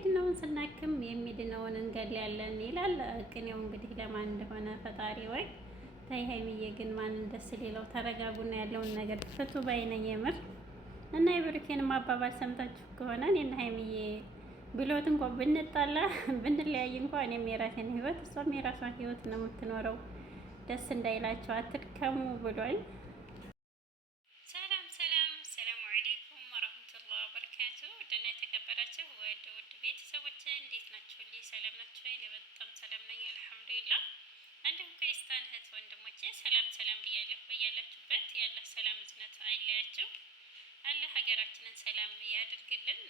የማይድነውን ስናክም የሚድነውን እንገላለን ይላል ቅኔው። እንግዲህ ለማን እንደሆነ ፈጣሪ ወይ ታይ። ሀይሚዬ ግን ማንን ደስ ሊለው? ተረጋጉና ያለውን ነገር ፍቱ ባይነኝ የምር። እና የብሩኬንም አባባል ሰምታችሁ ከሆነ እኔና ሀይሚዬ ብሎት እንኳን ብንጣላ ብንለያይ እንኳን እኔም የራሴን ህይወት እሷም የራሷን ህይወት ነው የምትኖረው፣ ደስ እንዳይላቸው አትድከሙ ብሏል። ሰላም ሰላም፣ ሰላሙ አለይኩም ወራህመቱላሂ ወበረካቱ። ደህና የተከበራችሁ ውድ ቤተሰቦች እንዴት ናችሁ? ሰላም ናችሁ? እኔ በጣም ሰላም ነኝ አልሐምዱሊላህ። እንዲሁም ክርስቲያን እህት ወንድሞቼ ሰላም ሰላም ብያለሁ። በያላችሁበት ያለ ሰላም እዝነት አይለያችሁ። አለ ሀገራችንን ሰላም ያድርግልን።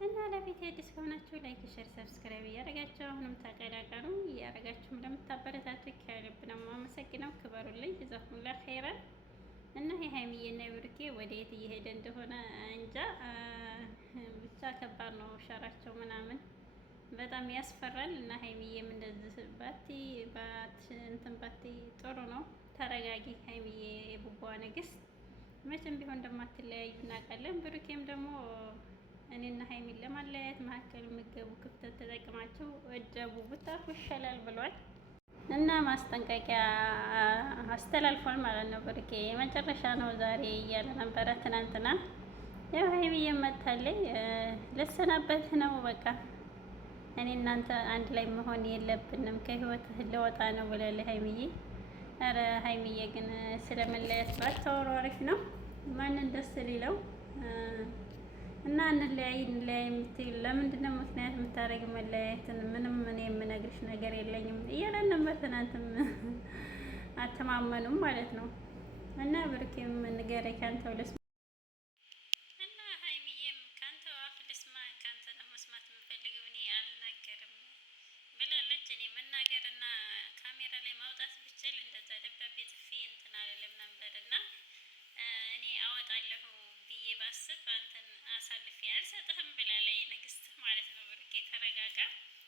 እና ለቤት አዲስ ከሆናችሁ ላይክ፣ ሼር፣ ሰብስክራይብ እያደረጋችሁ አሁንም ተቀላቀሉ። እያደረጋችሁም ለምታበረታቱ ከልብ ነው የማመሰግነው። ክበሩልኝ፣ ጀዛኩሙላህ ኸይራን። እና የሀይሚዬና የብሩኬ ወደ የት እየሄደ እንደሆነ እንጃ፣ ብቻ ከባድ ነው። ሸራቸው ምናምን በጣም ያስፈራል። እና ሀይሚዬም እንደዚህ እንትን ባቲ ጥሩ ነው። ተረጋጊ ሀይሚዬ፣ የቡባዋ ንግስት መቼም ቢሆን እንደማትለያዩ እናውቃለን። ብሩኬም ደግሞ እኔና ሀይሚን ለማለያየት መካከል የሚገቡ ክፍተት ተጠቅማችሁ እደቡ ብታርፉ ይሻላል ብሏል። እና ማስጠንቀቂያ አስተላልፏል ማለት ነው። ብሩኬ የመጨረሻ ነው ዛሬ እያለ ነበረ ትናንትና። ያው ሀይሚዬ መታለይ ልሰናበት ነው በቃ እኔ እናንተ አንድ ላይ መሆን የለብንም ከህይወት ልወጣ ነው ብላለች ሀይሚዬ። ኧረ ሀይሚዬ ግን ስለመለያየት ባታወሩ አሪፍ ነው። ማንን ደስ ሊለው? እና እንለያይ የምትይ ለምንድን ነው ምክንያት የምታደርጊው መለያየትን? ምንም እኔ የምነግርሽ ነገር የለኝም እያለን ነበር ትናንትም። አተማመኑም ማለት ነው። እና ብሩኬም ንገረኝ ካንተው ልስማ እና ሀይሚዬም ካንተው አፍ ልስማ፣ ካንተ ነው መስማት የምፈልገው እኔ አልናገርም ብላለች። እኔ መናገርና ካሜራ ላይ ማውጣት ብችል እንደዛ ደብዳቤ ጽፌ እንትን አልልም ነበር። እና እኔ አወጣለሁ ብዬ ባስብ አንተን አሳልፌ አልሰጥህም ብላለች ንግስት ማለት ነው። ብሩኬ ተረጋጋ፣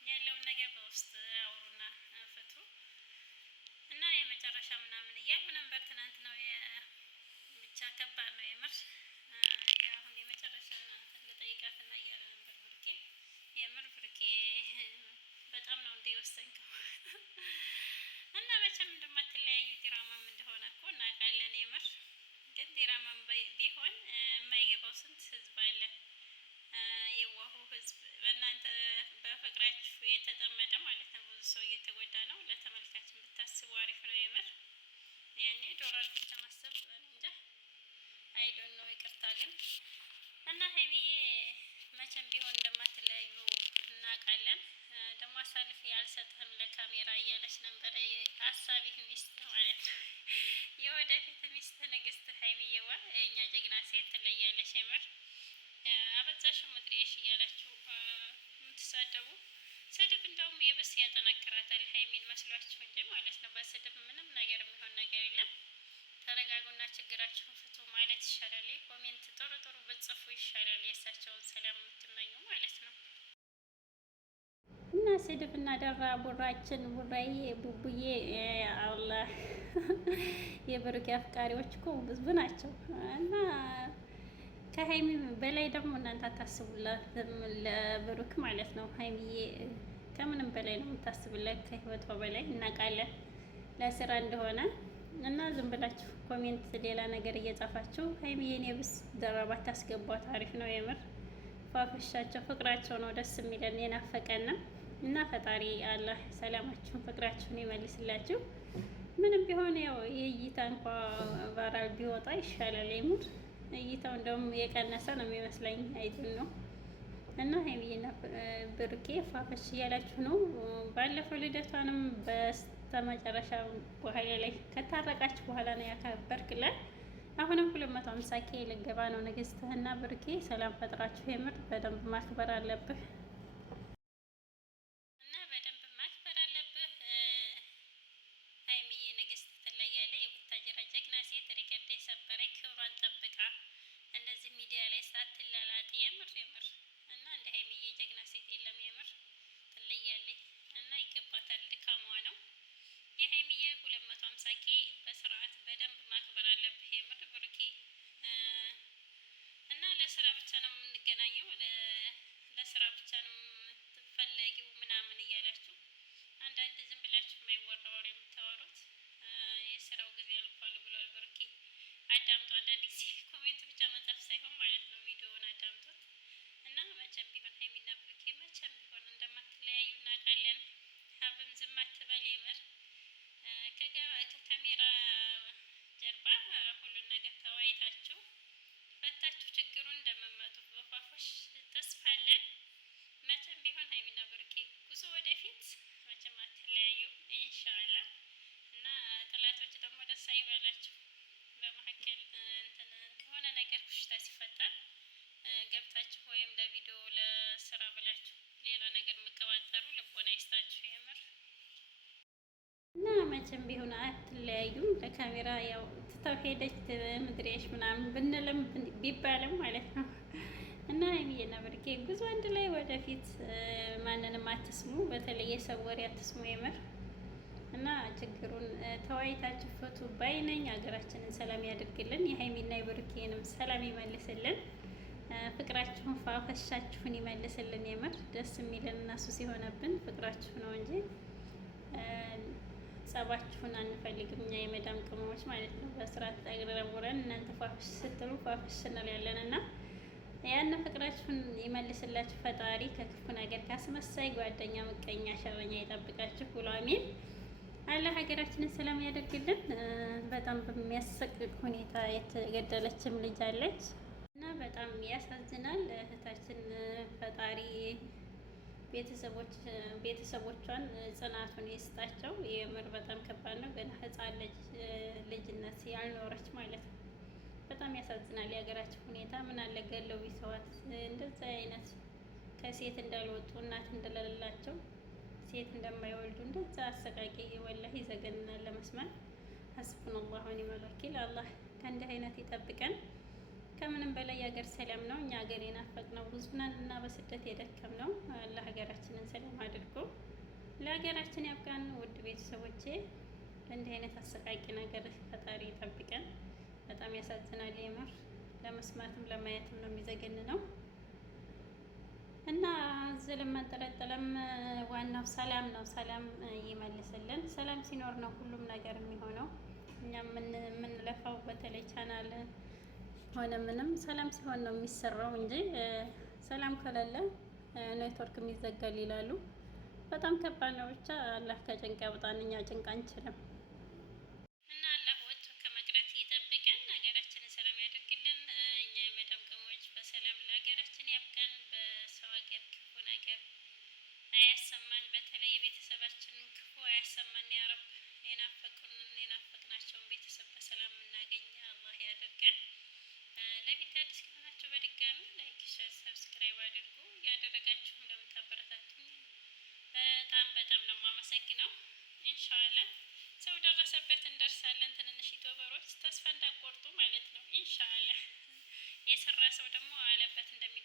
ያለውን ነገር በውስጥ አውሩና ፍቱ። እና የመጨረሻ ምናምን እያሉ ነበር ትናንት ነው። ብቻ ከባድ ነው የምር። አሁን የመጨረሻ እንትን ልጠይቃትና እያለ ነበር ብሩኬ። የምር ብሩኬ በጣም ነው እንደ የወሰንከው። እና መቼም እንደማትለያዩ ዲራማም እንደሆነ እኮ እናውቃለን። የምር ግን ዲራማም ቢሆን የማይገባው ስንት ህዝብ አለ። የዋሁ ህዝብ በእናንተ በፍቅራችሁ የተጠመደ ማለት ነው። ብዙ ሰው እየተጎዳ ነው። ለተመልካችን ብታስቡ አሪፍ ነው የምር። ያኔ ዶላር ብቻ ማሰብ እንጃ አይዶን ነው ይቅርታ ግን። እና ሀይሚዬ መቼም ቢሆን እንደማትለያዩ እናውቃለን። ደግሞ አሳልፌ አልሰጥህም ለካሜራ እያለች ነበረ። አሳቢህ ሚስት ማለት ነው፣ የወደፊት ሚስት ንግስት ሀይሚዬዋ፣ የእኛ ጀግና ሴት ትለያለች የምር። አበዛሽ ሙጥሬሽ እያላችሁ የምትሳደቡ ስድብ እንደውም የብስ ያጠናክራታል ሀይሚን መስሏችሁ እንጂ ማለት ነው። በስድብ ምንም ነገር የሚሆን ነገር የለም። ተረጋጉና ችግራችሁን ፍቱ ማለት ይሻላል። ኮሜንት ጥሩ ጥሩ ብጽፉ ይሻላል፣ የእሳቸውን ሰላም የምትመኙ ማለት ነው። እና ስድብ እና ደራ ቡራችን ቡራዬ ቡቡዬ አላህ የብሩኬ አፍቃሪዎች እኮ ብዙ ናቸው። እና ከሀይሚ በላይ ደግሞ እናንተ አታስቡላትም ለብሩክ ማለት ነው። ሀይሚዬ ከምንም በላይ ነው የምታስብለት፣ ከህይወቷ በላይ እናውቃለን ለስራ እንደሆነ። እና ዝም ብላችሁ ኮሜንት ሌላ ነገር እየጻፋችሁ ሀይሚዬን የብስ ደረባ ታስገቧት አሪፍ ነው የምር። ፏፈሻቸው ፍቅራቸው ነው ደስ የሚለን የናፈቀና። እና ፈጣሪ አላህ ሰላማችሁን ፍቅራችሁን ይመልስላችሁ። ምንም ቢሆን ያው የእይታ እንኳ ቫይራል ቢወጣ ይሻላል የምር። እይታው እንደውም የቀነሰ ነው የሚመስለኝ አይዱን ነው። እና ሀይሚዬና ብሩኬ ፏፈሽ እያላችሁ ነው። ባለፈው ልደቷንም በስተመጨረሻ በኋላ ላይ ከታረቃችሁ በኋላ ነው ያከበርክላት። አሁንም 250K ልገባ ነው። ንግስትህና ብሩኬ ሰላም ፈጥራችሁ የምር በደንብ ማክበር አለብህ። ሚዲያ ላይ ሳትላላጥ የምር እና እንደ ሀይሚዬ ጀግና ሴት የለም የምር ትለያለች። እና ይገባታል፣ ድካሟ ነው። የሀይሚዬ 250K በስርዓት በደንብ ማክበር አለብህ የምር ብሩኬ። እና ለስራ ብቻ ነው የምንገናኘው፣ ለስራ ብቻ መቼም ቢሆን አትለያዩም። ለካሜራ ያው ትተው ሄደች ምድሬሽ ምናምን ብንልም ቢባልም ማለት ነው። እና ሀይሚዬና ብሩኬ ጉዞ አንድ ላይ ወደፊት። ማንንም አትስሙ፣ በተለይ የሰው ወሬ አትስሙ የምር እና ችግሩን ተወያይታችሁ ፍቱ ባይ ነኝ። ሀገራችንን ሰላም ያደርግልን፣ የሀይሚና የብሩኬንም ሰላም ይመልስልን፣ ፍቅራችሁን ፋፈሻችሁን ይመልስልን። የምር ደስ የሚልን እናሱ ሲሆነብን ፍቅራችሁ ነው እንጂ ጸባችሁን አንፈልግም እኛ የመዳም ቅመሞች ማለት ነው። በስርዓት ተግረውረን እናንተ ፋፍሽ ስትሉ ፋፍሽ ስንል ያለን እና ያን ፍቅራችሁን ይመልስላችሁ ፈጣሪ፣ ከክፉ ነገር ካስመሳይ ጓደኛ፣ ምቀኛ፣ ሸረኛ ይጠብቃችሁ ብሎ አሜን። አላህ ሀገራችንን ሰላም ያደርግልን። በጣም በሚያሰቅቅ ሁኔታ የተገደለችም ልጅ አለች እና በጣም ያሳዝናል። እህታችን ፈጣሪ ቤተሰቦቿን ጽናቱን ይስጣቸው። የምር በጣም ከባድ ነው። ገና ህፃን ልጅነት ያልኖረች ማለት ነው። በጣም ያሳዝናል የሀገራችን ሁኔታ። ምን አለ ገለው ቢተዋት። እንደዛ አይነት ከሴት እንዳልወጡ እናት እንደሌላቸው ሴት እንደማይወልዱ እንደዛ አሰቃቂ ወላሂ ይዘገንናል ለመስማት። ሐስቡነላሁ ወኒዕመል ወኪል። አላህ ከእንዲህ አይነት ይጠብቀን። ከምንም በላይ የሀገር ሰላም ነው። እኛ ሀገር የናፈቅነው ብዙ ነን እና በስደት የደከምነው። አላህ ሀገራችንን ሰላም አድርጎ ለሀገራችን ያብቃን። ውድ ቤተሰቦቼ እንዲህ አይነት አሰቃቂ ነገር ፈጣሪ ይጠብቀን። በጣም ያሳዝናል የምር ለመስማትም ለማየትም ነው የሚዘገን ነው። እና ዝልም መንጠለጠለም ዋናው ሰላም ነው። ሰላም ይመልስልን። ሰላም ሲኖር ነው ሁሉም ነገር የሚሆነው። እኛ የምንለፋው በተለይ ቻናል ሆነ ምንም ሰላም ሲሆን ነው የሚሰራው እንጂ ሰላም ከሌለ ኔትወርክ ይዘጋል ይላሉ። በጣም ከባድ ነው። ብቻ አላህ ከጭንቅ ያውጣን። እኛ ጭንቅ አንችልም። ለቤት አዲስ ከሆናችሁ በድጋሚ ላይክ፣ ሸር፣ ሰብስክራይብ አድርጉ። እያደረጋችሁ እንደምታበረታቱኝ በጣም ነው የማመሰግነው። ኢንሻአላህ ሰው ደረሰበት እንደርሳለን። ትንንሽ ዩቲዩበሮች ተስፋ እንዳቆርጡ ማለት ነው። ኢንሻአላህ የሰራ ሰው ደግሞ አለበት እንደሚ